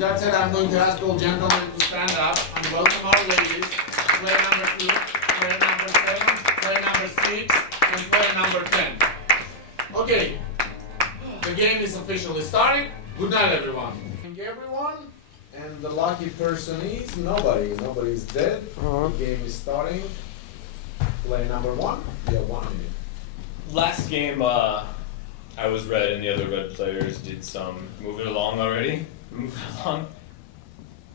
that said, I'm going to ask all gentlemen to stand up and welcome our ladies. Player number 2, player number 7, player number 6, and player number 10. Okay, the game is officially starting. Good night, everyone. Thank you, everyone. And the lucky person is nobody. Nobody's dead. The game is starting. Player number 1, you have 1 minute. Last game, I was red and the other red players did some moving along already. I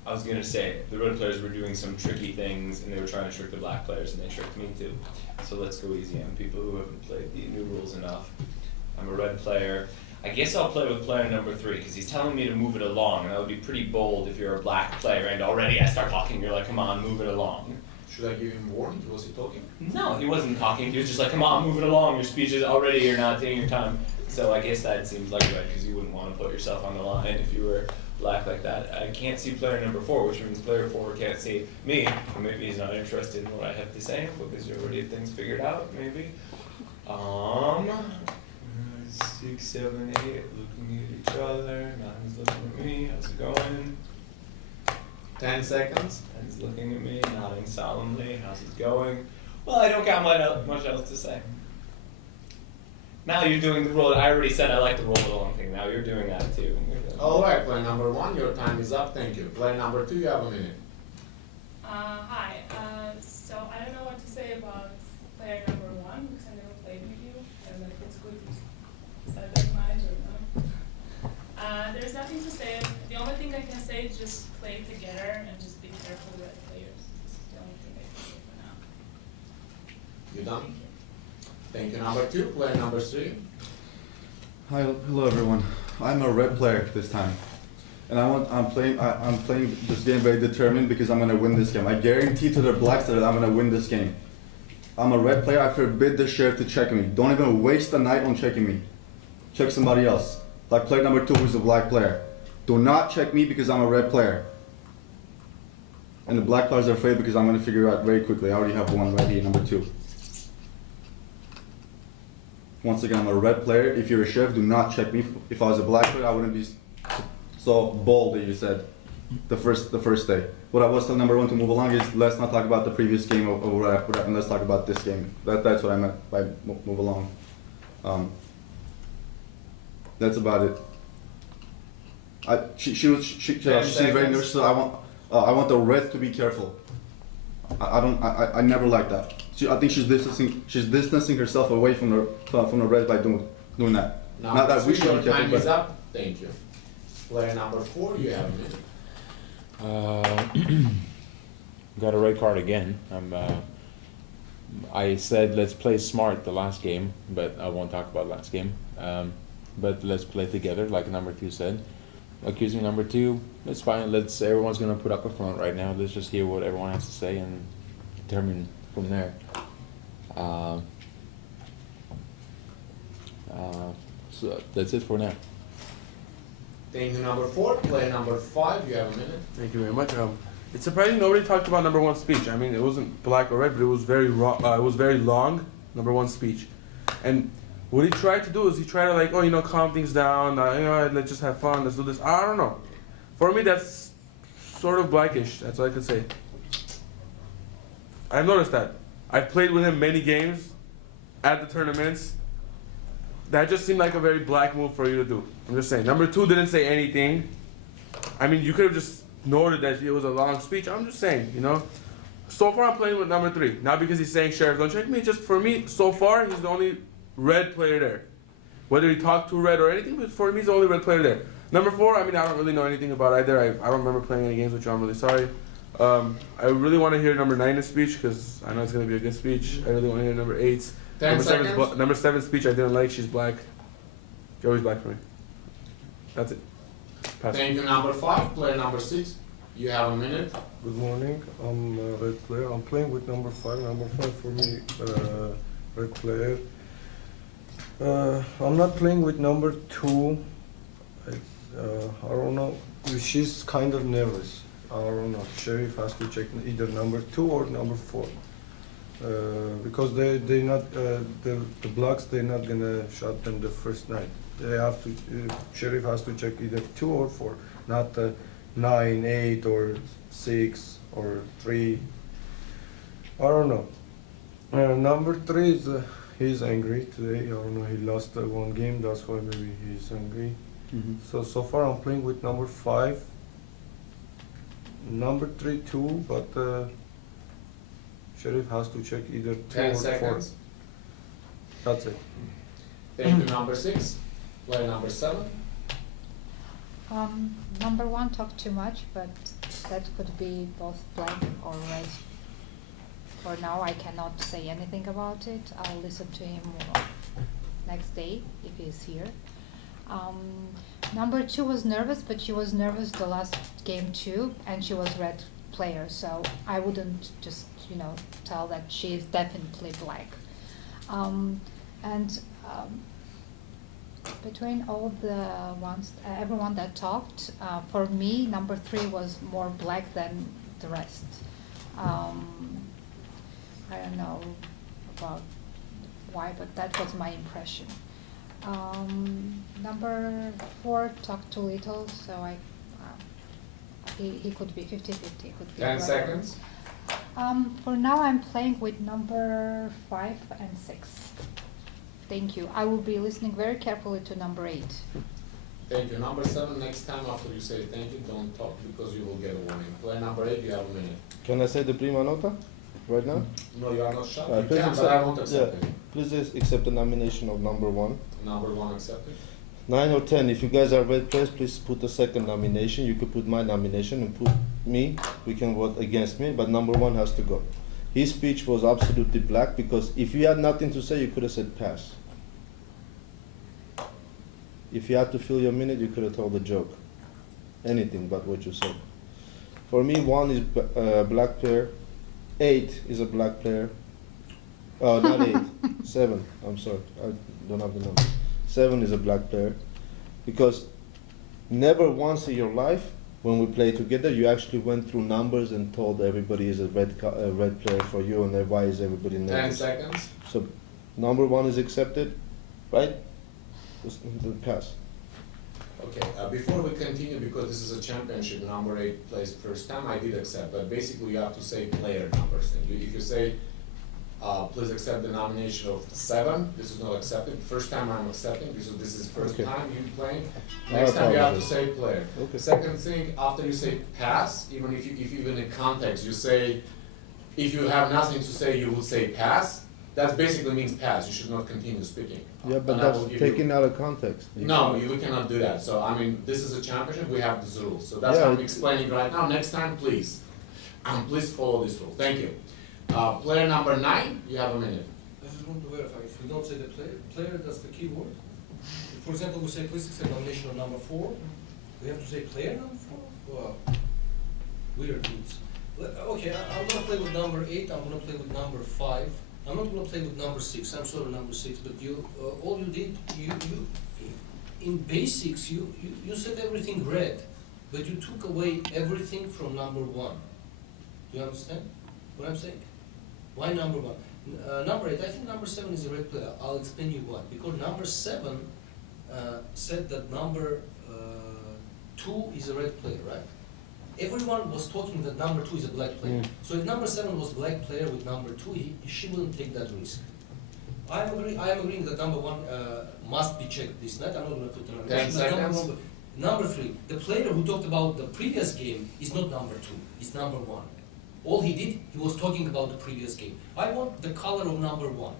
was gonna say, the red players were doing some tricky things and they were trying to trick the black players and they tricked me too. So let's go easy on people who haven't played the new rules enough. I'm a red player. I guess I'll play with player number 3 because he's telling me to move it along, and that would be pretty bold if you're a black player and already I start talking, you're like, come on, move it along. Should I give him warning? Was he talking? No, he wasn't talking. He was just like, come on, move it along. Your speech is already, you're not taking your time. So I guess that seems like right, because you wouldn't want to put yourself on the line if you were black like that. I can't see player number 4, which means player 4 can't see me. Or maybe he's not interested in what I have to say, because you already have things figured out, maybe. 6, 7, 8, looking at each other. 9's looking at me. How's it going? 10 seconds. 10's looking at me, nodding solemnly. How's it going? Well, I don't got much else to say. Now you're doing the roll. I already said I like the roll along thing. Now you're doing that too. All right, player number 1, your time is up. Thank you. Player number 2, you have a minute. Hi. So I don't know what to say about player number 1 because I never played with you. I don't know if it's good to say that much or not. There's nothing to say. The only thing I can say is just play together and just be careful with red players. This is the only thing I can say for now. You done? Thank you. Number 2, player number 3. Hi, hello everyone. I'm a red player this time, and I'm playing this game very determined because I'm gonna win this game. I guarantee to the blacks that I'm gonna win this game. I'm a red player. I forbid the sheriff to check me. Don't even waste the night on checking me. Check somebody else. Like player number 2, who's a black player. Do not check me because I'm a red player. And the black players are afraid because I'm gonna figure it out very quickly. I already have one right here, number 2. Once again, I'm a red player. If you're a sheriff, do not check me. If I was a black player, I wouldn't be so bold that you said the first day. What I was telling number 1 to move along is let's not talk about the previous game or whatever, and let's talk about this game. That's what I meant by move along. That's about it. She's very nervous, so I want the red to be careful. I never like that. I think she's distancing herself away from the red by doing that. Not that we should be careful. Time is up. Thank you. Player number 4, you have a minute. Got a red card again. I said let's play smart the last game, but I won't talk about last game. But let's play together, like number 2 said. Accusing number 2, it's fine. Everyone's gonna put up a front right now. Let's just hear what everyone has to say and determine from there. So that's it for now. Thank you. Number 4, player number 5, you have a minute. Thank you very much. It's surprising nobody talked about number 1 speech. I mean, it wasn't black or red, but it was very it was very long. Number 1 speech, and what he tried to do is he tried to calm things down. Let's just have fun. Let's do this. I don't know. For me, that's sort of blackish. That's all I could say. I've noticed that. I've played with him many games at the tournaments. That just seemed like a very black move for you to do. I'm just saying. Number 2 didn't say anything. I mean, you could have just noted that it was a long speech. I'm just saying, So far, I'm playing with number 3. Not because he's saying, Sheriff, don't check me. Just for me, so far, he's the only red player there. Whether he talked to red or anything, but for me, he's the only red player there. Number 4, I mean, I don't really know anything about either. I don't remember playing any games with you. I'm really sorry. I really want to hear number 9's speech because I know it's going to be a good speech. I really want to hear number 8's. 10 seconds. Number 7's speech I didn't like. She's black. She's always black for me. That's it. Pass. Thank you. Number 5, player number 6, you have a minute. Good morning. I'm a red player. I'm playing with number 5. Number 5 for me, red player. I'm not playing with number 2. I don't know. She's kind of nervous. I don't know. Sheriff has to check either number 2 or number 4. Because they not the blocks, they're not gonna shot them the first night. They have to sheriff has to check either 2 or 4, not 9, 8, or 6, or 3. I don't know. Number 3 is he's angry today. I don't know. He lost one game. That's why maybe he's angry. So far I'm playing with number 5. Number 3 too, but Sheriff has to check either 2 10 or 4. seconds. That's it. Thank you, number 6. Player number 7. Number 1 talked too much, but that could be both black or red. For now, I cannot say anything about it. I'll listen to him next day if he's here. Number 2 was nervous, but she was nervous the last game too, and she was red player, so I wouldn't just, tell that she is definitely black. Between all the ones, everyone that talked, for me, number 3 was more black than the rest. I don't know about why, but that was my impression. Number 4 talked too little, so he could be 50-50. Could be 10 whatever. seconds. For now, I'm playing with number 5 and 6. Thank you. I will be listening very carefully to number 8. Thank you. Number 7, next time after you say thank you, don't talk because you will get a warning. Player number 8, you have a minute. Can I say the prima nota right now? No, you are not shot. Please You can, but I won't accept yeah, it. please accept the nomination of number 1. Number 1 accepted. 9 or 10, if you guys are red players, please put a second nomination. You could put my nomination and put me. We can vote against me, but number 1 has to go. His speech was absolutely black because if you had nothing to say, you could have said pass. If you had to fill your minute, you could have told a joke. Anything but what you said. For me, 1 is a black player. 8 is a black player. Not 8. 7. I'm sorry. I don't have the number. 7 is a black player. Because never once in your life, when we play together, you actually went through numbers and told everybody is a red player for you and then why is everybody 10 nervous. seconds. So, number 1 is accepted, right? Just pass. Okay, before we continue, because this is a championship, number 8 plays first time, I did accept, but basically you have to say player numbers. If you say, please accept the nomination of 7, this is not accepted. First time I'm accepting, because this is first Okay. time you playing. I Next time you have to apologize. say player. Okay. Second thing, after you say pass, even if you in a context, you say, if you have nothing to say, you would say pass, that basically means pass, you should not continue speaking. Yeah, but And I will that's give you- taken out of context. No, we cannot do that. So, I mean, this is a championship, we have this rule. So that's Yeah. what I'm explaining right now. Next time, please, please follow this rule. Thank you. Player number 9, you have a minute. I just want to verify, if we don't say the player, that's the key word. For example, we say please accept nomination of number 4, we have to say player number 4? Wow, weird dudes. Okay, I'm gonna play with number 8, I'm gonna play with number 5, I'm not gonna play with number 6, I'm sorry number 6, but all you did, in basics, you said everything red, but you took away everything from number 1. Do you understand what I'm saying? Why number 1? Number 8, I think number 7 is a red player. I'll explain you why. Because number 7 said that number 2 is a red player, right? Everyone was talking that number 2 is a black player. So if number 7 was black player with number 2, she wouldn't take that risk. I am agreeing that number 1 must be checked this night. I'm not going to put the number. 10 seconds. Number 3, the player who talked about the previous game is not number 2, it's number 1. All he did, he was talking about the previous game. I want the color of number 1.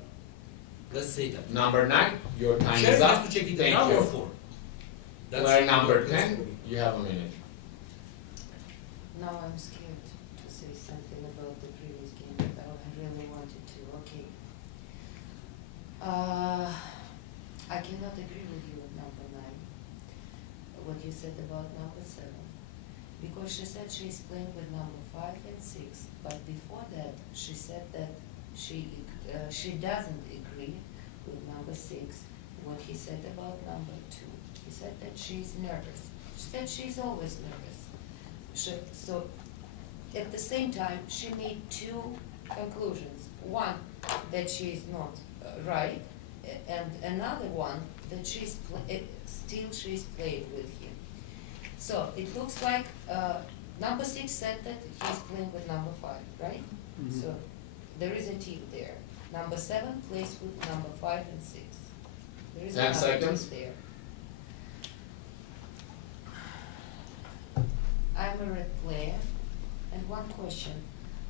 Let's say that. Number 9, your time Sheriff is up. has to check it. Thank Number you. 4. Player number that's 10, for me. you have a minute. Now I'm scared to say something about the previous game, but I really wanted to. Okay. I cannot agree with you with number 9. What you said about number 7. Because she said she's playing with number 5 and 6, but before that she said that she doesn't agree with number 6, what he said about number 2. He said that she's nervous. She said she's always nervous. So at the same time, she made 2 conclusions. One, that she is not right, and another one, that she's still playing with him. So it looks like number 6 said that he's playing with number 5, right? So there is a team there. Number 7 plays with number 5 and 6. There is 10 another seconds. team there. I'm a red player, and one question,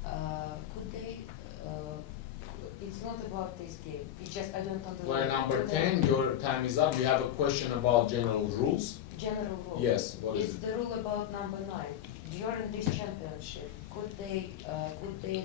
could they, it's not about this game, it's just, I don't understand. Player number Could they- 10, your time is up. You have a question about general rules? General rule. Yes, what is It's it? the rule about number 9. During this championship, could they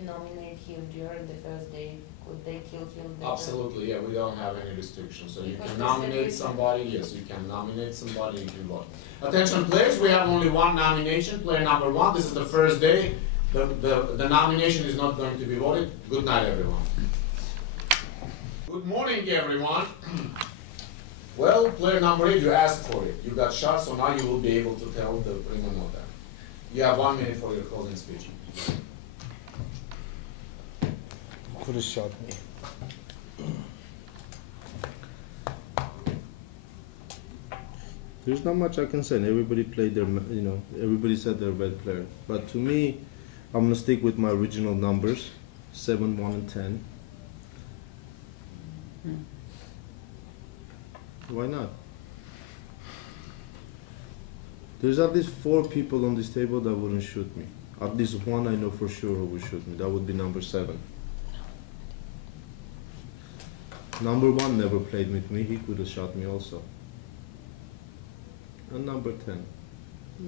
nominate him during the first day? Could they kill him? the first- Absolutely, yeah, we don't have any restrictions, so you Because can they said nominate we- somebody, yes, you can nominate somebody, you can vote. Attention players, we have only one nomination, player number 1, this is the first day, the nomination is not going to be voted. Good night, everyone. Good morning, everyone. Well, player number 8, you asked for it, you got shot, so now you will be able to tell the prima nota. You have 1 minute for your closing speech. Could have shot me. There's not much I can say. Everybody played their, everybody said they're red player. But to me, I'm gonna stick with my original numbers, 7, 1, and 10. Why not? There's at least 4 people on this table that wouldn't shoot me. At least one I know for sure who would shoot me. That would be number 7. Number 1 never played with me. He could have shot me also. And number 10.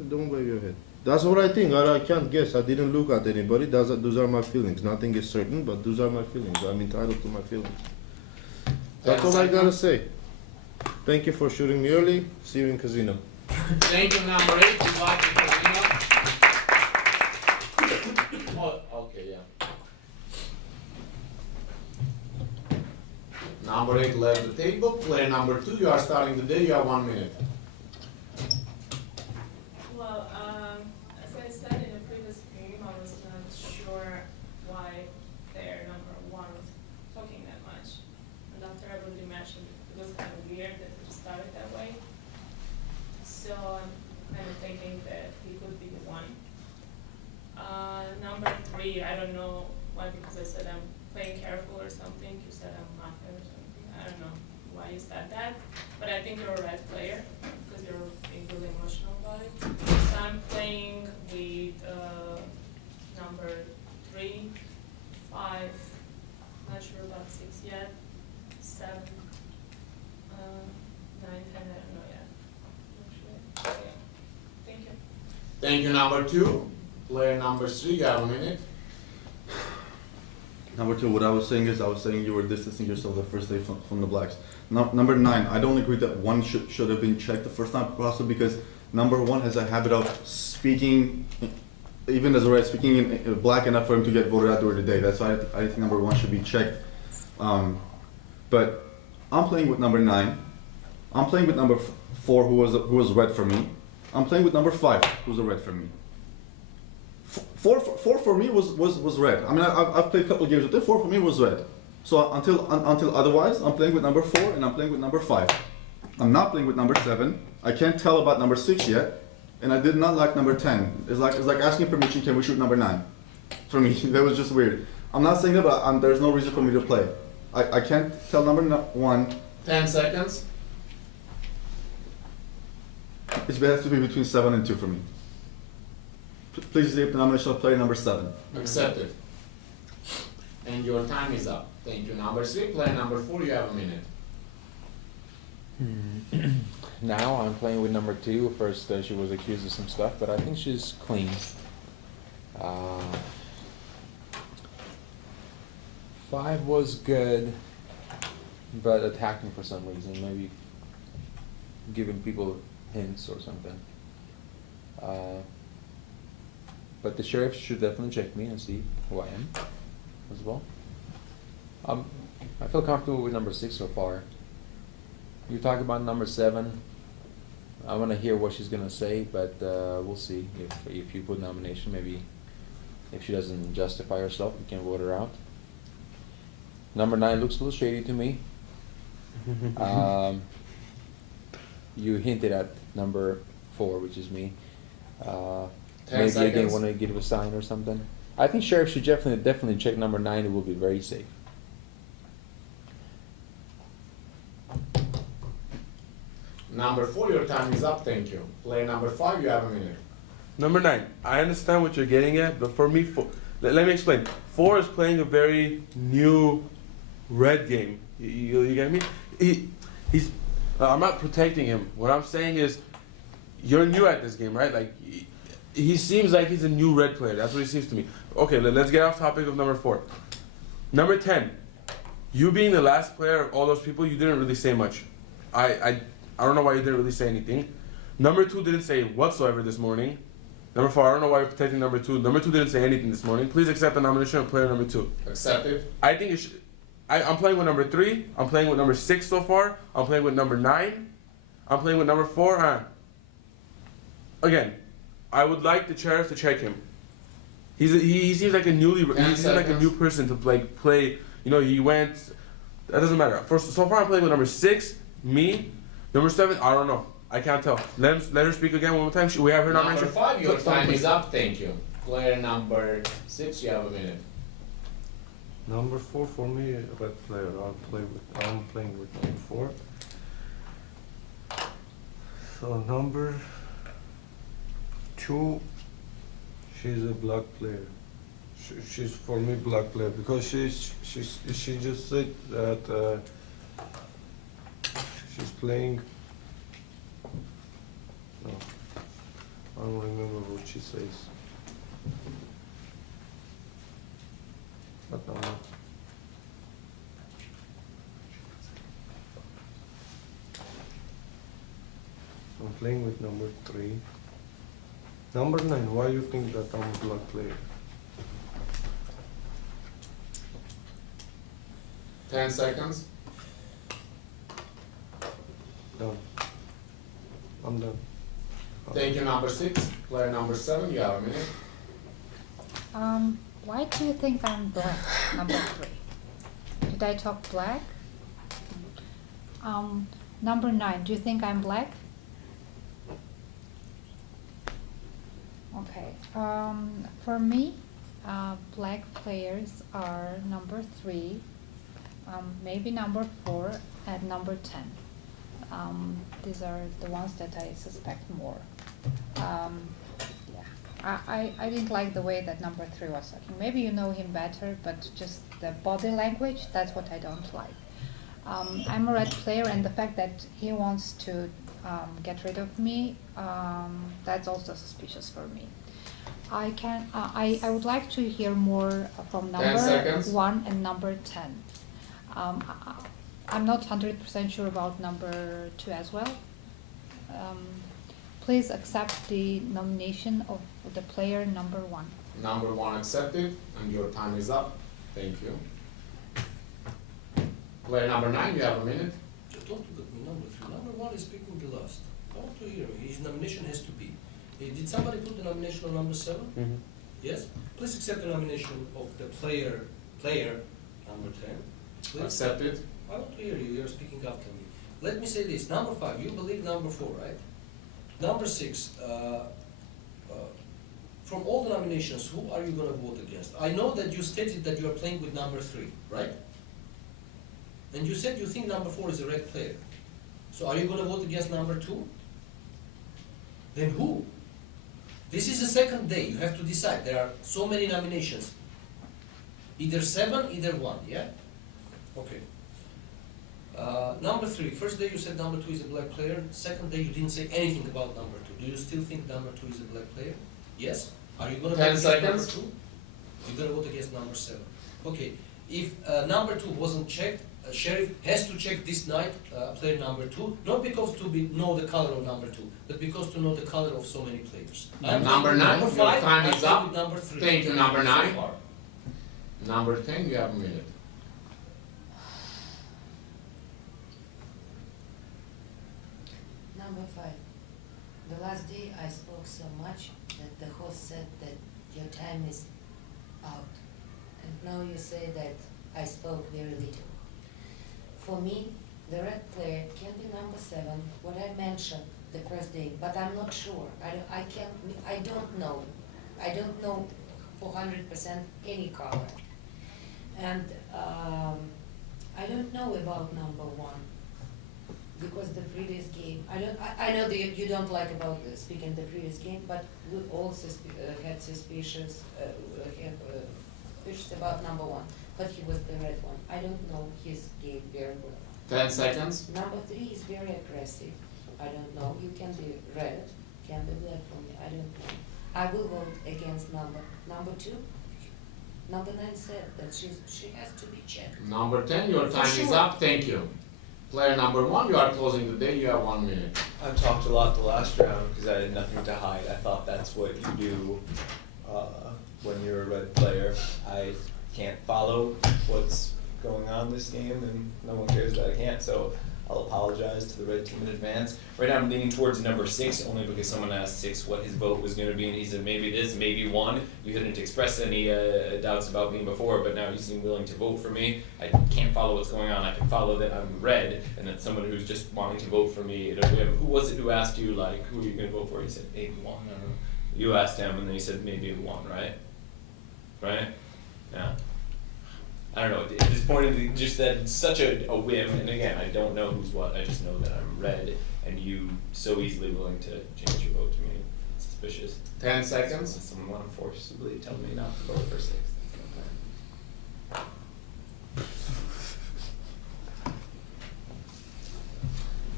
Don't wave your head. That's what I think. I can't guess. I didn't look at anybody. Those are my feelings. Nothing is certain, but those are my feelings. I'm entitled to my feelings. That's all I gotta say. Thank you for shooting me early. See you in casino. Thank you, number 8, good luck in casino. Oh, okay, yeah. Number 8 left the table. Player number 2, you are starting the day. You have 1 minute. Well, as I said in the previous game, I was not sure why player number 1 was talking that much. And after I already mentioned it was kind of weird that it started that way. So I'm kind of thinking that he could be the one. Number 3, I don't know why, because I said I'm playing careful or something. You said I'm not or something. I don't know why you said that. But I think you're a red player because you're being really emotional about it. So I'm playing with number 3, 5, not sure about 6 yet, 7, 9, 10, I don't know yet. Not sure. Okay. Thank you. Thank you, number 2. Player number 3, you have a minute. Number 2, what I was saying is, I was saying you were distancing yourself the first day from the blacks. Number 9, I don't agree that 1 should have been checked the first time, also because number 1 has a habit of speaking, even as a red, speaking in black enough for him to get voted out during the day. That's why I think number 1 should be checked. But I'm playing with number 9. I'm playing with number 4, who was red for me. I'm playing with number 5, who's a red for me. 4 for me was red. I mean, I've played a couple games with it. 4 for me was red. So until otherwise, I'm playing with number 4 and I'm playing with number 5. I'm not playing with number 7. I can't tell about number 6 yet, and I did not like number 10. It's like asking permission. Can we shoot number 9? For me, that was just weird. I'm not saying that, but there's no reason for me to play. I can't tell number 1. 10 seconds. It has to be between 7 and 2 for me. Please accept the nomination of player number 7. Accepted. And your time is up. Thank you, number 3. Player number 4, you have a minute. Now I'm playing with number 2. First, she was accused of some stuff, but I think she's clean. 5 was good, but attacking for some reason, maybe giving people hints or something. But the sheriff should definitely check me and see who I am as well. I feel comfortable with number 6 so far. You talk about number 7. I want to hear what she's gonna say, but we'll see if you put nomination. Maybe if she doesn't justify herself, we can vote her out. Number 9 looks a little shady to me. You hinted at number 4, which is me. 10 maybe again seconds. want to give a sign or something. I think Sheriff should definitely check number 9. It will be very safe. Number 4, your time is up, thank you. Player number 5, you have a minute. Number 9. I understand what you're getting at, but for me, let me explain. 4 is playing a very new red game. You get me? He's. I'm not protecting him. What I'm saying is, you're new at this game, right? Like, he seems like he's a new red player. That's what he seems to me. Okay, let's get off topic of number 4. Number 10. You being the last player of all those people, you didn't really say much. I don't know why you didn't really say anything. Number 2 didn't say whatsoever this morning. Number 4, I don't know why you're protecting number 2. Number 2 didn't say anything this morning. Please accept the nomination of player number 2. Accepted. I think it should. I'm playing with number 3. I'm playing with number 6 so far. I'm playing with number 9. I'm playing with number 4. Again, I would like the sheriff to check him. He seems like a he seems like a new person to like play. You know, he went. That doesn't matter. So far, I'm playing with number 6, me. Number 7, I don't know. I can't tell. Let her speak again one more time. We have her Number nomination. 5, your Stop, time please. is up, thank you. Player number 6, you have a minute. Number 4 for me, red player. I'm playing with number 4. So number 2, she's a black player. She's for me black player because she just said that she's playing. No, I don't remember what she says. But I'm playing with number 3. Number 9, why you think that I'm a black player? 10 seconds. Done. I'm done. Thank you, number 6. Player number 7, you have a minute. Why do you think I'm black? Number 3. Did I talk black? Number 9. Do you think I'm black? Okay. For me, black players are number 3, maybe number 4, and number 10. These are the ones that I suspect more. I didn't like the way that number 3 was talking. Maybe you know him better, but just the body language, that's what I don't like. I'm a red player, and the fact that he wants to get rid of me, that's also suspicious for me. I would like to hear more from 10 number seconds. 1 and number 10. I'm not 100% sure about number 2 as well. Please accept the nomination of the player number 1. Number 1 accepted, and your time is up. Thank you. Player number 9, you have a minute. Don't look at me, number 3. Number 1 is speaking the last. I want to hear his nomination has to be. Did somebody put the nomination on number 7? Mhm. Yes? Please accept the nomination of the player number 10. Please. Accepted. I want to hear you. You're speaking after me. Let me say this. Number 5, you believe number 4, right? Number 6, from all the nominations, who are you going to vote against? I know that you stated that you are playing with number 3, right? And you said you think number 4 is a red player. So are you going to vote against number 2? Then who? This is the second day. You have to decide. There are so many nominations. Either 7, either 1, yeah? Okay. Number 3, first day you said number 2 is a black player. Second day you didn't say anything about number 2. Do you still think number 2 is a black player? Yes? Are you going to 10 vote against number seconds. 2? You're going to vote against number 7. Okay. If number 2 wasn't checked, Sheriff has to check this night player number 2, not because to know the color of number 2, but because to know the color of so many players. Number 9, your time is up. Number 3. Thank you, number 9. So far. Number 10, you have a minute. Number 5. The last day I spoke so much that the host said that your time is out. And now you say that I spoke very little. For me, the red player can be number 7. What I mentioned the first day, but I'm not sure. I don't know. I don't know 400% any color. And I don't know about number one. Because the previous game, I know that you don't like about speaking the previous game, but we also had suspicious about number one, but he was the red one. I don't know his game very well. 10 seconds. Number 3 is very aggressive. I don't know. You can be red, can be black for me. I don't know. I will vote against number 2. Number 9 said that she has to be checked. Number 10, your time is Sure. up. Thank you. Player number 1, you are closing the day. You have 1 minute. I talked a lot the last round because I had nothing to hide. I thought that's what you do when you're a red player. I can't follow what's going on this game, and no one cares that I can't, so I'll apologize to the red team in advance. Right now I'm leaning towards number 6, only because someone asked 6 what his vote was going to be, and he said maybe this, maybe 1. You hadn't expressed any doubts about me before, but now you seem willing to vote for me. I can't follow what's going on. I can follow that I'm red, and that someone who's just wanting to vote for me at a whim. Who was it who asked you, like, who are you going to vote for? He said maybe 1. I don't know. You asked him, and then he said maybe 1, right? Right? Yeah. I don't know, at this point, just that it's such a whim, and again, I don't know who's what, I just know that I'm red, and you so easily willing to change your vote to me. It's suspicious. 10 seconds. Unless someone want to forcibly tell me not to vote for 6.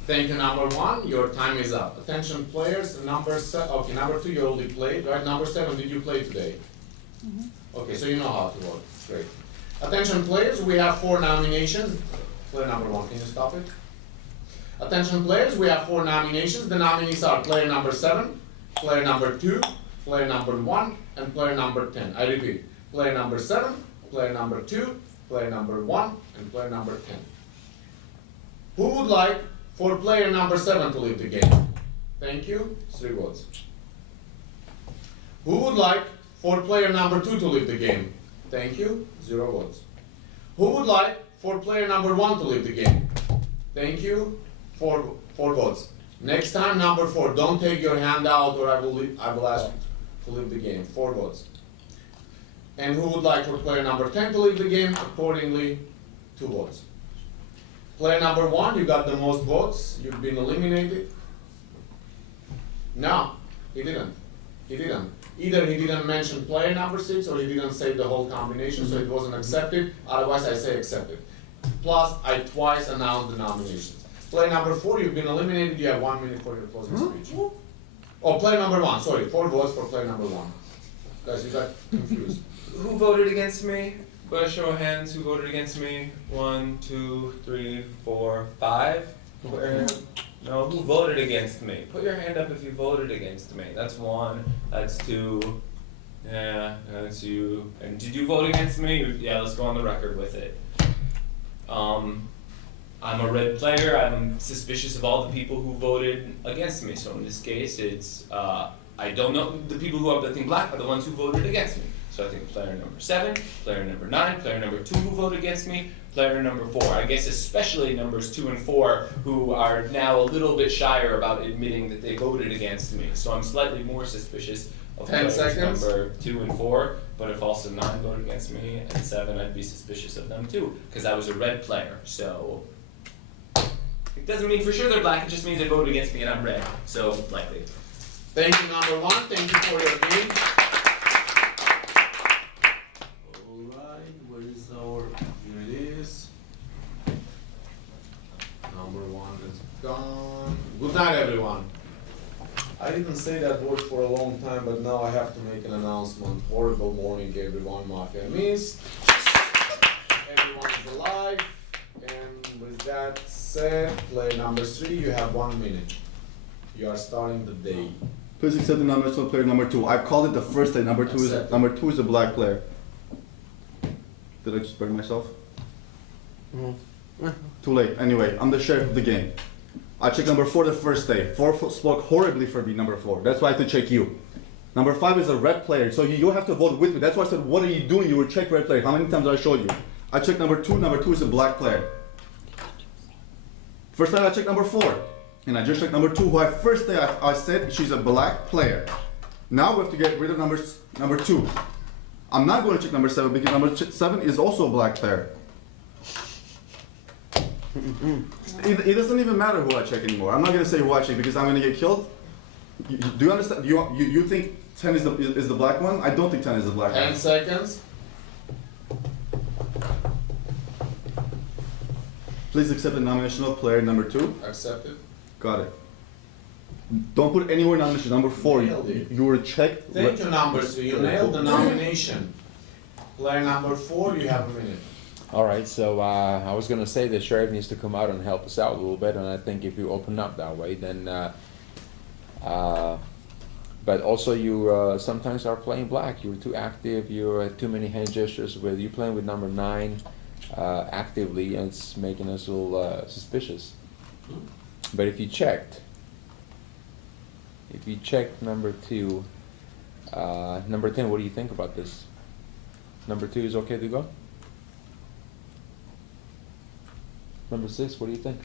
Thank you, number 1. Your time is up. Attention players, number 2 you already played, right? Number 7, did you play today? Okay, so you know how to vote. Great. Attention players, we have 4 nominations. Player number 1, can you stop it? Attention players, we have 4 nominations. The nominees are player number 7, player number 2, player number 1, and player number 10. I repeat, player number 7, player number 2, player number 1, and player number 10. Who would like for player number 7 to leave the game? Thank you. 3 votes. Who would like for player number 2 to leave the game? Thank you. 0 votes. Who would like for player number 1 to leave the game? Thank you. 4 votes. Next time, number 4. Don't take your hand out, or I will ask you to leave the game. 4 votes. And who would like for player number 10 to leave the game? Accordingly, 2 votes. Player number 1, you got the most votes. You've been eliminated. No, he didn't. He didn't. Either he didn't mention player number 6, or he didn't say the whole combination, so it wasn't accepted. Otherwise, I say accepted. Plus, I twice announced the nominations. Player number 4, you've been eliminated. You have 1 minute for your closing speech. Oh, player number 1. Sorry, 4 votes for player number 1. Guys, you got confused. Who voted against me? By a show of hands, who voted against me? 1, 2, 3, 4, 5. No, who voted against me? Put your hand up if you voted against me. That's 1. That's 2. Yeah, that's you. And did you vote against me? Yeah, let's go on the record with it. I'm a red player. I'm suspicious of all the people who voted against me. So in this case, it's I don't know the people who are think black are the ones who voted against me. So I think player number 7, player number 9, player number 2 who voted against me, player number 4. I guess especially numbers 2 and 4 who are now a little bit shyer about admitting that they voted against me. So I'm slightly more suspicious of 10 players seconds. number 2 and 4. But if also 9 voted against me and 7, I'd be suspicious of them too, because I was a red player. So it doesn't mean for sure they're black. It just means they voted against me and I'm red. So likely. Thank you, number 1. Thank you for your game. Alright, where is our, here it is. Number 1 is gone. Good night, everyone. I didn't say that word for a long time, but now I have to make an announcement. Horrible morning, everyone. Mafia missed. Everyone is alive. And with that said, player number 3, you have 1 minute. You are starting the day. Please accept the nomination of player number 2. I called it the first day. Number 2 is a black player. Did I just burn myself? Too late. Anyway, I'm the sheriff of the game. I checked number 4 the first day. 4 spoke horribly for me, number 4. That's why I had to check you. Number 5 is a red player, so you have to vote with me. That's why I said, what are you doing? You were check red player. How many times did I show you? I checked number 2. Number 2 is a black player. First time I checked number 4. And I just checked number 2, who I first day I said she's a black player. Now we have to get rid of number 2. I'm not going to check number 7 because number 7 is also a black player. It doesn't even matter who I check anymore. I'm not going to say who I check because I'm going to get killed. Do you understand? You think 10 is the black one? I don't think 10 is the black 10 one. seconds. Please accept the nomination of player number 2. Accepted. Got it. Don't put any more nomination. Number 4, Nailed it. you were checked. Thank you, number 3. You nailed the nomination. Player number 4, you have a minute. All right, so I was gonna say the sheriff needs to come out and help us out a little bit, and I think if you open up that way, then. But also you sometimes are playing black. You're too active. You're too many hand gestures. With you playing with number 9 actively, and it's making us a little suspicious. But if you checked number 2, number 10, what do you think about this? Number 2 is okay to go? Number 6, what do you think?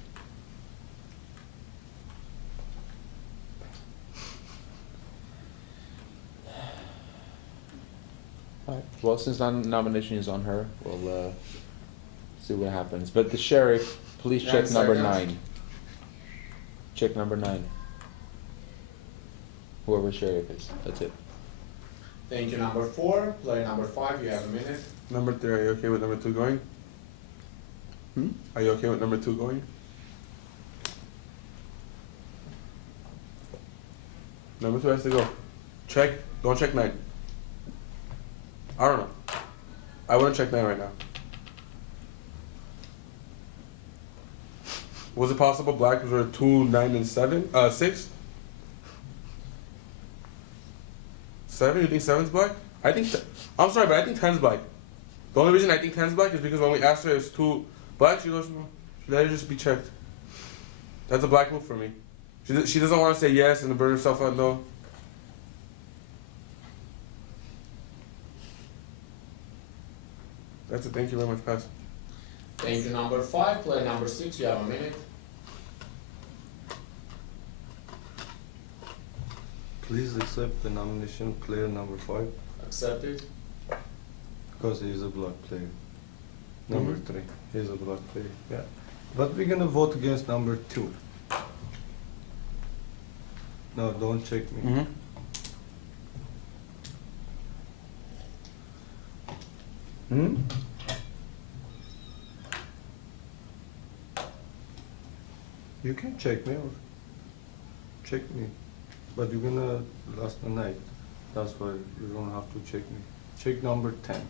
Alright, well, since nomination is on her, we'll see what happens. But the sheriff, please 10 check number seconds. 9. Check number 9. Whoever sheriff is, that's it. Thank you, number 4. Player number 5, you have a minute. Number 3, are you okay with number 2 going? Are you okay with number 2 going? Number 2 has to go. Check. Don't check 9. I don't know. I wouldn't check 9 right now. Was it possible black was 2, 9, and 7? 6? 7? You think 7's black? I think. I'm sorry, but I think 10's black. The only reason I think 10's black is because when we asked her if 2 black, she goes, "No, let her just be checked." That's a black move for me. She doesn't want to say yes and burn herself out. No. That's it. Thank you very much, pass. Thank you, number 5. Player number 6, you have a minute. Please accept the nomination player number 5 Accepted. because he is a black player. Number 3, he is a black player. Yeah, but we're gonna vote against number 2. No, don't check me. You can check me or check me, but you're gonna last the night. That's why you don't have to check me. Check number 10.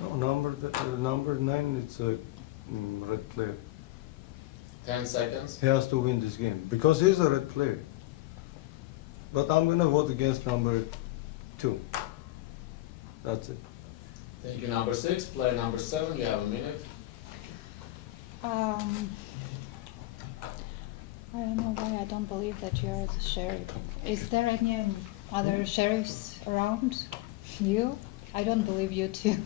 No, number 9. It's a red player. 10 seconds. He has to win this game because he's a red player. But I'm gonna vote against number 2. That's it. Thank you, number 6. Player number 7, you have a minute. I don't know why I don't believe that you're the sheriff. Is there any other sheriffs around you? I don't believe you too.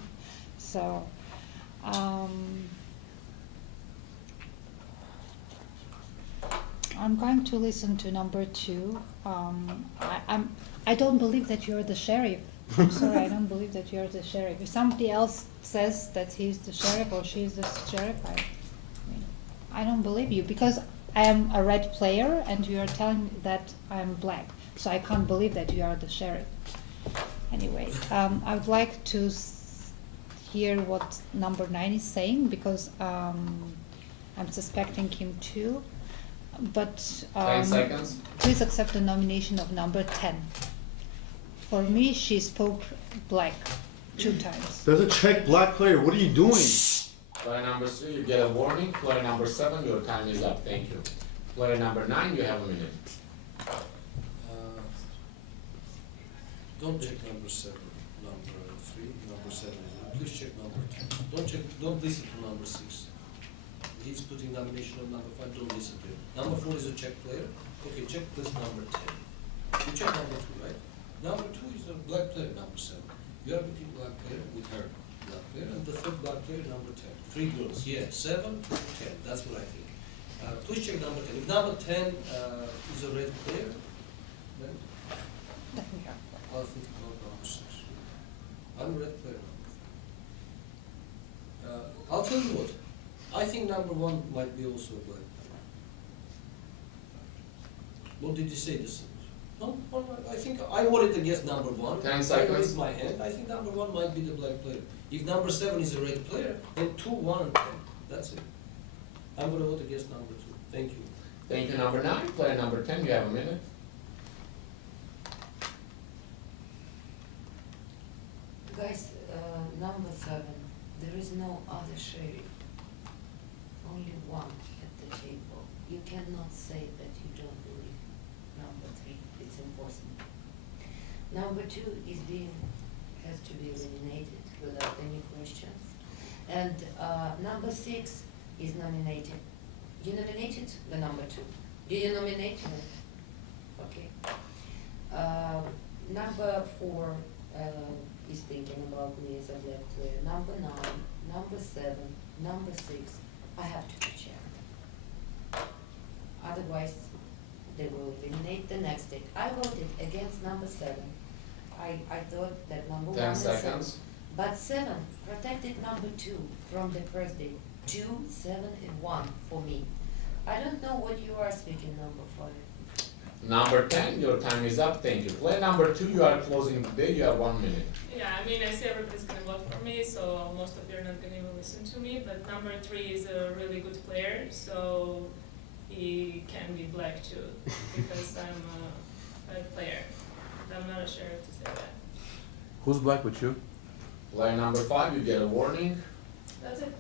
So, I'm going to listen to number 2. I don't believe that you're the sheriff. I'm sorry, I don't believe that you're the sheriff. If somebody else says that he's the sheriff or she's the sheriff, I don't believe you because I am a red player and you are telling me that I'm black. So I can't believe that you are the sheriff. Anyway, I would like to hear what number 9 is saying because I'm suspecting him too. But 10 seconds. please accept the nomination of number 10. For me, she spoke black 2 times. There's a check black player. What are you doing? Player number 3, you get a warning. Player number 7, your time is up. Thank you. Player number 9, you have a minute. Don't check number 7, number 3, number 7. Please check number 10. Don't listen to number 6. He's putting nomination on number 5, don't listen to him. Number 4 is a check player. Okay, check this number 10. You check number 2, right? Number 2 is a black player, number 7. You are putting black player with her. black player, and the third black player, number 10. 3 girls, yeah, 7, 10, that's what I think. Please check number 10. If number 10 is a red player, then I'll think about number 6. I'm a red player. I'll tell you what, I think number 1 might be also a black player. What did you say? This? No, I think I voted against number 1. 10 I seconds. raised my hand. I think number 1 might be the black player. If number 7 is a red player, then 2, 1, and 10. That's it. I'm going to vote against number 2. Thank you. Thank you, number 9. Player number 10, you have a minute. Guys, number 7, there is no other sheriff. Only one at the table. You cannot say that you don't believe number 3. It's impossible. Number 2 has to be eliminated without any questions. And number 6 is nominated. You nominated the number 2. Do you nominate him? Okay. Number 4 is thinking about me as a black player. Number 9, number 7, number 6. I have to be checked. Otherwise, they will eliminate the next day. I voted against number 7. I thought that number 1 10 and 7. seconds. But 7 protected number 2 from the first day. 2, 7, and 1 for me. I don't know what you are speaking, number 5. Number 10, your time is up, thank you. Play number 2, you are closing the day, you have 1 minute. Yeah, I mean, I see everybody's gonna vote for me, so most of you are not gonna even listen to me, but number 3 is a really good player, so he can be black too, because I'm a red player. I'm not a sheriff to say that. Who's black with you? Play number 5, you get a warning. That's it.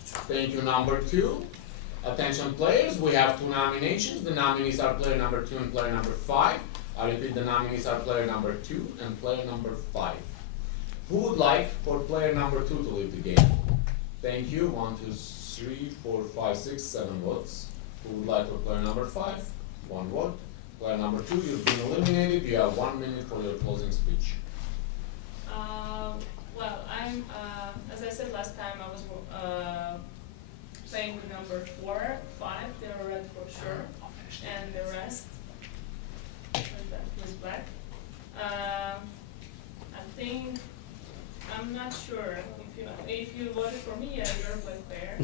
Thank you, number 2. Attention players, we have 2 nominations. The nominees are player number 2 and player number 5. I repeat, the nominees are player number 2 and player number 5. Who would like for player number 2 to leave the game? Thank you. 1, 2, 3, 4, 5, 6, 7 votes. Who would like for player number 5? 1 vote. Player number 2, you've been eliminated. You have 1 minute for your closing speech. Well, I'm, as I said last time, I was playing with number 4, 5, they were red for sure, and the rest was black. I think, I'm not sure, if you voted for me, yeah, you're a black player.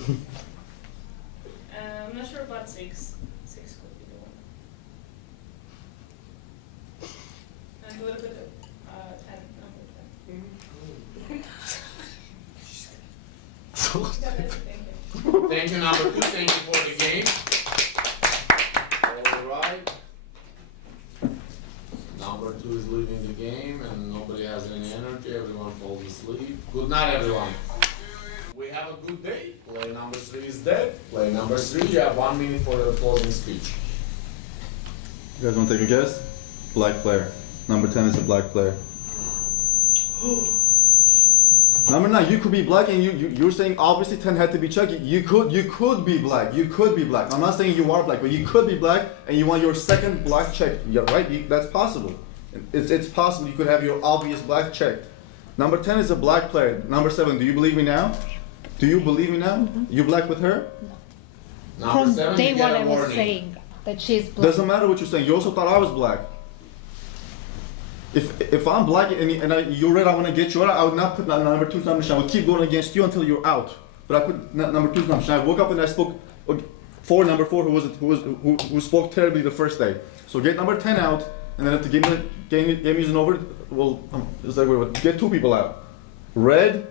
I'm not sure about 6, 6 could be the one. And a little bit of 10, number 10. Yeah, that's it, thank you. Thank you, number 2. Thank you for the game. All right. Number 2 is leaving the game and nobody has any energy. Everyone falls asleep. Good night, everyone. We have a good day. Play number 3 is dead. Play number 3, you have 1 minute for your closing speech. You guys want to take a guess? Black player. Number 10 is a black player. Number 9, you could be black, and you're saying obviously 10 had to be checked. You could be black. You could be black. I'm not saying you are black, but you could be black, and you want your second black checked. Yeah, right? That's possible. It's possible you could have your obvious black checked. Number 10 is a black player. Number 7, do you believe me now? Do you believe me now? You black with her? Number From 7, day you get one, a I was warning. saying that she's black. Doesn't matter what you're saying. You also thought I was black. If I'm black and you're red, I want to get you out. I would not put number 2's nomination. I would keep going against you until you're out. But I put number 2's nomination. I woke up and I spoke for number 4, who spoke terribly the first day. So get number 10 out, and then if the game isn't over, well, get 2 people out. Red,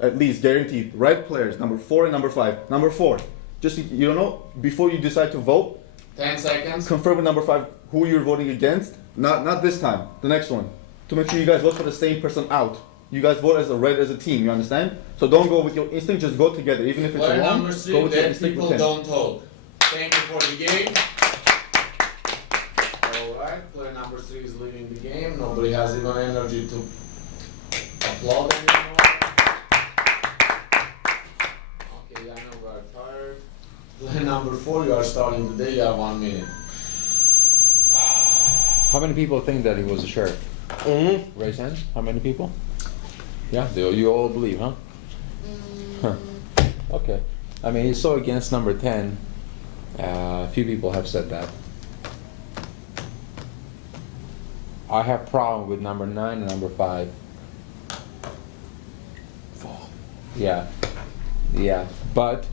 at least guaranteed. Red players, number 4 and number 5. Number 4, just you don't know before you decide to vote. 10 seconds. Confirm with number 5 who you're voting against. Not this time. The next one. To make sure you guys vote for the same person out. You guys vote as a team. You understand? So don't go with your instinct. Just go together. Even if it's Player wrong, number go 3, with your dead instinct. people with 10. don't talk. Thank you for the game. Alright, player number 3 is leaving the game. Nobody has even energy to applaud anymore. Okay, I know we're tired. Player number 4, you are starting the day. You have 1 minute. How many people think that he was a sheriff? Mm-hmm. Raise hands. How many people? Yeah, you all believe, huh? Huh. Okay. I mean, he's so against number 10. A few people have said that. I have problem with number 9 and number 5. Yeah. Yeah. But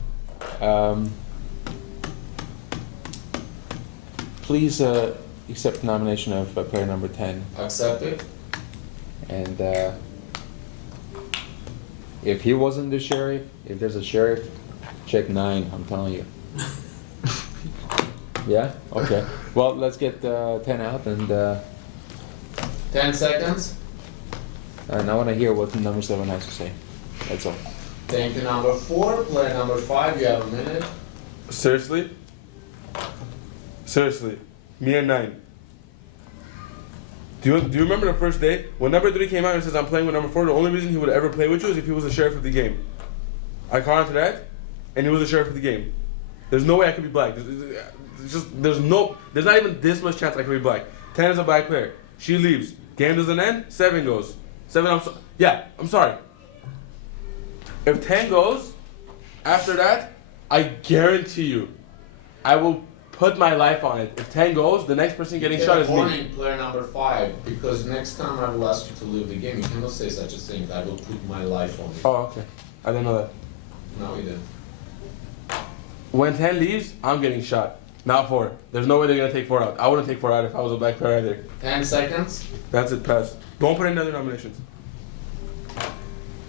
please accept the nomination of player number 10. Accept it. And if he wasn't the sheriff, if there's a sheriff, check 9, I'm telling you. Yeah? Okay. Well, let's get 10 out and 10 seconds. I want to hear what number 7 has to say. That's all. Thank you, number 4. Player number 5, you have a minute. Seriously? Seriously. Me and 9. Do you remember the first day? When number 3 came out and says, I'm playing with number 4, the only reason he would ever play with you is if he was the sheriff of the game. I caught on to that, and he was the sheriff of the game. There's no way I could be black. There's not even this much chance I could be black. 10 is a black player. She leaves. Game doesn't end, 7 goes. 7, I'm sorry. If 10 goes, after that, I guarantee you, I will put my life on it. If 10 goes, the next person getting shot is me. Warning, player number 5, because next time I will ask you to leave the game. You cannot say such a thing. I will put my life on it. Oh, okay. I didn't know that. No, you didn't. When 10 leaves, I'm getting shot. Not 4. There's no way they're gonna take 4 out. I wouldn't take 4 out if I was a black player either. 10 seconds. That's it, pass. Don't put any other nominations.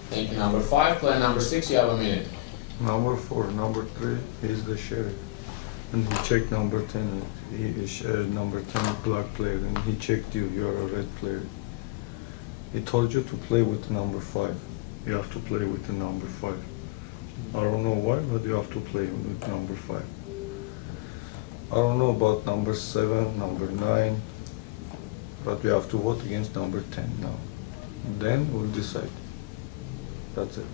Thank you, number 5. Player number 6, you have a minute. Number 4, number 3, he's the sheriff. And he checked number 10, and he is number 10 black player, and he checked you, you're a red player. He told you to play with number 5. You have to play with the number 5. I don't know why, but you have to play with number 5. I don't know about number 7, number 9, but we have to vote against number 10 now. Then we'll decide. That's it.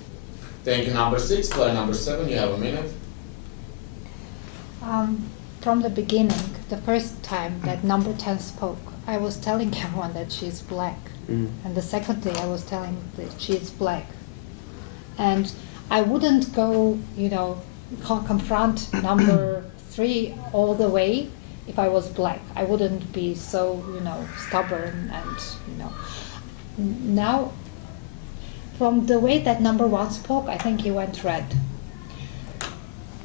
Thank you, number 6. Player number 7, you have a minute. From the beginning, the first time that number 10 spoke, I was telling everyone that she's black. And the second day I was telling that she's black. And I wouldn't go, confront number 3 all the way if I was black. I wouldn't be so, stubborn and, Now, from the way that number 1 spoke, I think he went red.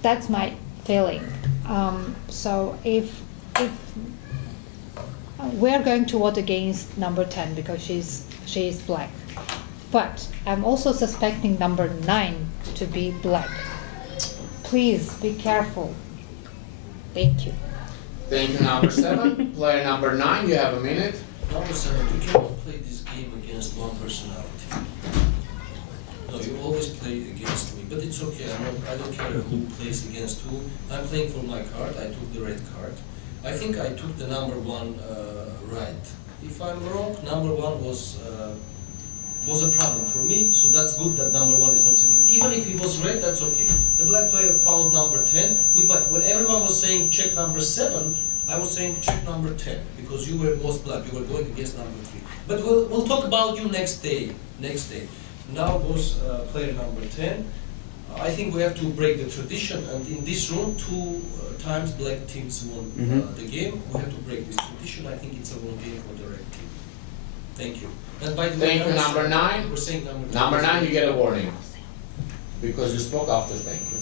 That's my feeling. So if we're going to vote against number 10 because she is black, but I'm also suspecting number 9 to be black. Please be careful. Thank you. Thank you, number 7. Player number 9, you have a minute. Number 7, you cannot play this game against one personality. No, you always play against me, but it's okay. I don't care who plays against who. I'm playing for my card. I took the red card. I think I took the number 1 right. If I'm wrong, number 1 was a problem for me, so that's good that number 1 is not sitting. Even if he was red, that's okay. The black player found number 10. But when everyone was saying check number 7, I was saying check number 10 because you were most black. You were going against number 3. But we'll talk about you next day. Now goes player number 10. I think we have to break the tradition, and in this room, 2 times black teams won the game. We have to break this tradition. I think it's a wrong game for the red team. Thank you. And by the way, Thank you, number 9. we're saying number 10. Number 9, you get a warning. Because you spoke after, thank you.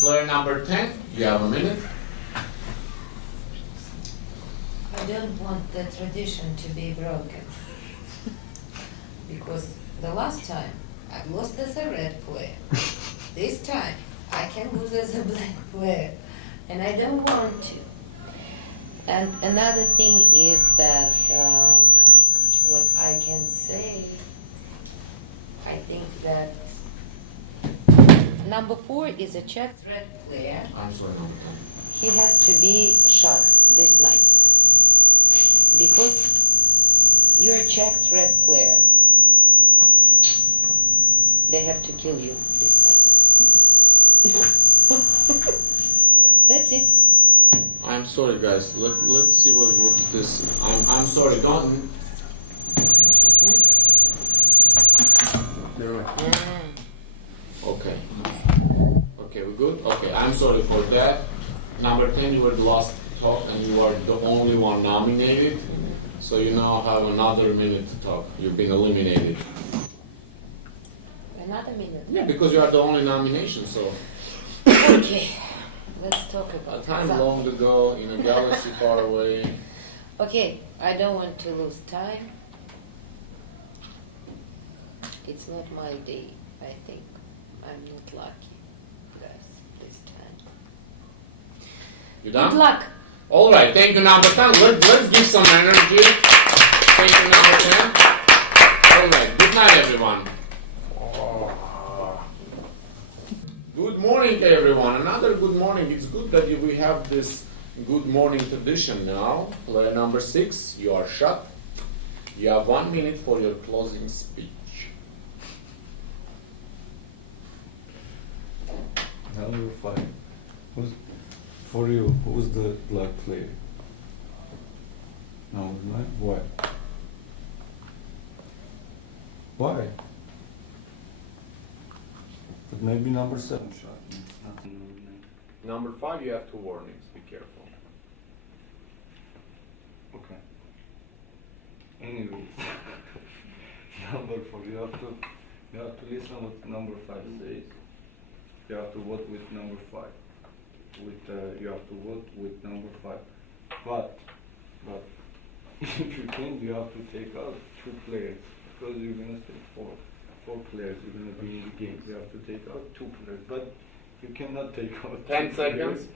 Player number 10, you have a minute. I don't want the tradition to be broken. Because the last time I lost as a red player. This time I can lose as a black player. And I don't want to. And another thing is that what I can say, I think that number 4 is a checked red player. I'm sorry, number 10. He has to be shot this night. Because you're a checked red player. They have to kill you this night. That's it. I'm sorry, guys. Let's see what this. I'm sorry. Don't. You're right. Okay. Okay, we're good? Okay, I'm sorry for that. Number 10, you were the last talk and you are the only one nominated. So you now have another minute to talk. You've been eliminated. Another minute. Yeah, because you are the only nomination, so. Okay, let's talk A about time that. long ago in a galaxy far away. Okay, I don't want to lose time. It's not my day, I think. I'm not lucky, guys, this time. You Good done? luck. All right, thank you, number 10. Let's give some energy. Thank you, number 10. All right, good night, everyone. Good morning, everyone. Another good morning. It's good that we have this good morning tradition now. Player number 6, you are shut. You have 1 minute for your closing speech. Number 5. For you, who's the black player? Number 9. Why? Why? But maybe number 7 shot. Not number 9. Number 5, you have 2 warnings. Be careful. Okay. Anyways, number 4, you have to listen what number 5 says. You have to vote with number 5. You have to vote with number 5. But if you think you have to take out 2 players because you're gonna stay 4 players. You're gonna be in the game. You have to take out 2 players, but you cannot take out 10 2 seconds.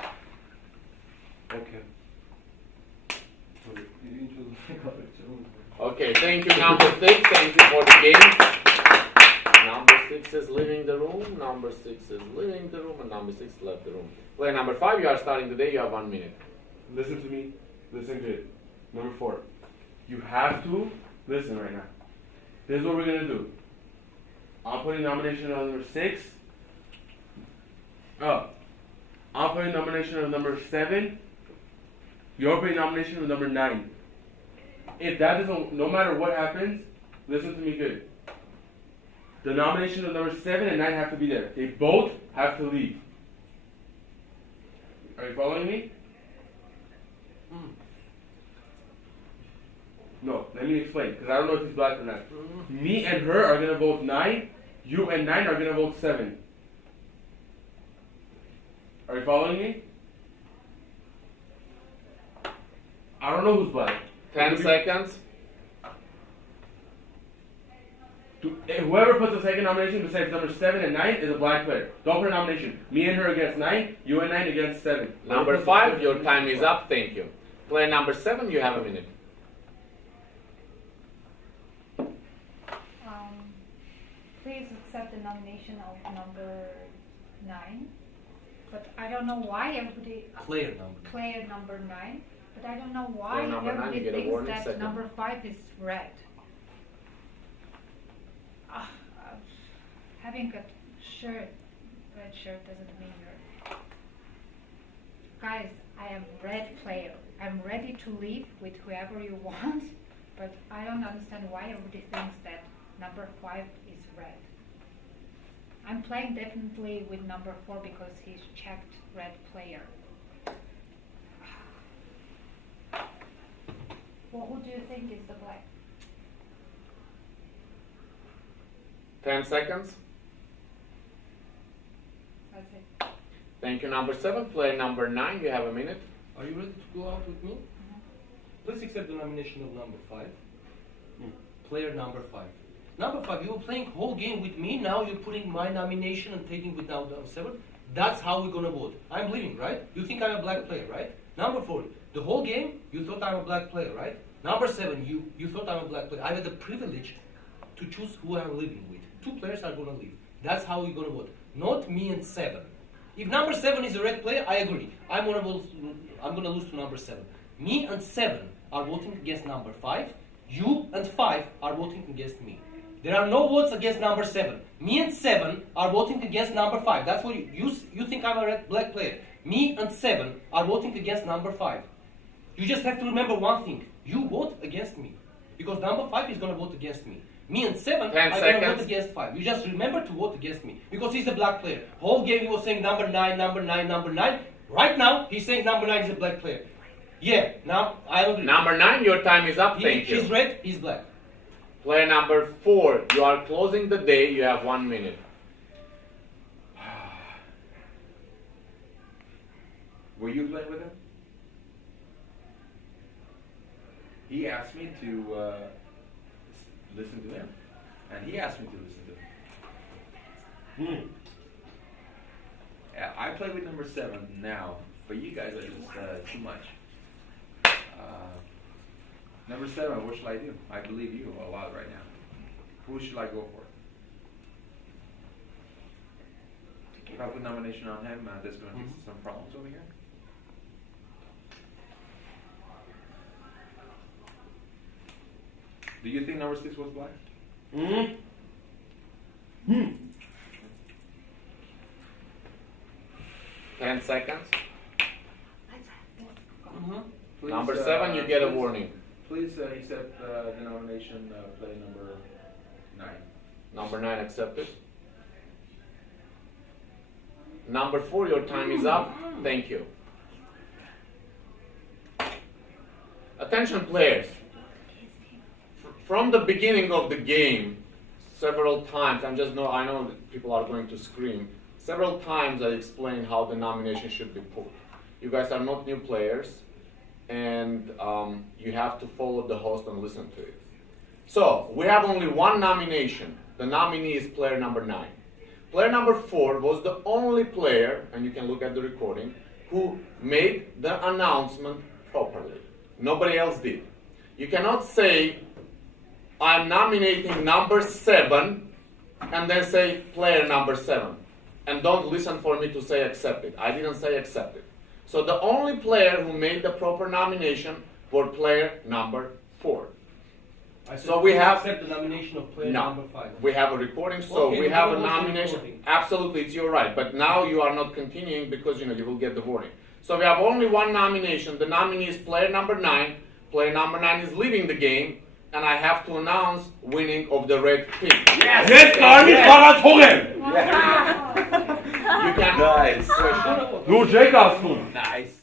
players. Okay. Sorry, you need to take out a challenge. Okay, thank you, number 6. Thank you for the game. Number 6 is leaving the room. Number 6 is leaving the room, and number 6 left the room. Player number 5, you are starting today. You have 1 minute. Listen to me. Listen good. Number 4. You have to listen right now. This is what we're gonna do. I'll put in nomination on number 6. I'll put in nomination on number 7. You're putting nomination on number 9. If that doesn't, no matter what happens, listen to me good. The nomination of number 7 and 9 have to be there. They both have to leave. Are you following me? No, let me explain, because I don't know if he's black or not. Me and her are going to vote 9. You and 9 are going to vote 7. Are you following me? I don't know who's black. 10 seconds. Whoever puts the second nomination besides number 7 and 9 is a black player. Don't put a nomination. Me and her against 9, you and 9 against 7. Number 5, your time is up. Thank you. Player number 7, you have a minute. Please accept the nomination of number 9. But I don't know why everybody. Player number 9. But I don't know why Player number 9, you everybody get a thinks warning that second. number 5 is red. Having a red shirt doesn't mean you're. Guys, I am red player. I'm ready to leave with whoever you want, but I don't understand why everybody thinks that number 5 is red. I'm playing definitely with number 4 because he's checked red player. Well, who do you think is the black? 10 seconds. That's it. Thank you, number 7. Player number 9, you have a minute. Are you ready to go out with me? Please accept the nomination of number 5. Player number 5. Number 5, you were playing whole game with me. Now you're putting my nomination and taking with number 7. That's how we're gonna vote. I'm leaving, right? You think I'm a black player, right? Number 4, the whole game you thought I'm a black player, right? Number 7, you thought I'm a black player. I had the privilege to choose who I'm living with. 2 players are gonna leave. That's how we're gonna vote. Not me and 7. If number 7 is a red player, I agree. I'm gonna lose to number 7. Me and 7 are voting against number 5. You and 5 are voting against me. There are no votes against number 7. Me and 7 are voting against number 5. That's what you think I'm a black player. Me and 7 are voting against number 5. You just have to remember one thing. You vote against me. Because number 5 is going to vote against me. Me and 7, 10 I'm gonna seconds. vote against 5. You just remember to vote against me because he's a black player. Whole game he was saying number 9, number 9, number 9. Right now he's saying number 9 is a black player. Yeah, now I agree. Number 9, your time is up. Thank you. He's red, he's black. Player number 4, you are closing the day. You have 1 minute. Were you playing with him? He asked me to listen to him, and he asked me to listen to him. Yeah, I play with number 7 now, but you guys are just too much. Number 7, what should I do? I believe you a lot right now. Who should I go for? If I put nomination on him, there's going to be some problems over here. Do you think number 6 was black? 10 seconds. Please, Number 7, you get a please- warning. Please accept the nomination, play number 9. Number 9 accepted. Number 4, your time is up. Thank you. Attention players. From the beginning of the game, several times, I know that people are going to scream. Several times I explained how the nomination should be put. You guys are not new players, and you have to follow the host and listen to it. So, we have only one nomination. The nominee is player number 9. Player number 4 was the only player, and you can look at the recording, who made the announcement properly. Nobody else did. You cannot say, I'm nominating number 7, and then say player number 7. And don't listen for me to say accept it. I didn't say accept it. So the only player who made the proper nomination was player number 4. I said So we please have- accept the nomination of player No. number 5. We have a recording, so Okay, we we have will a watch the nomination. recording. Absolutely, it's your right. But now you are not continuing because you will get the voting. So we have only one nomination. The nominee is player number 9. Player number 9 is leaving the game, and I have to announce winning of the red team. Yes, Army Fahrradvogel! You can Nice. question. Du Jacobs, Nice.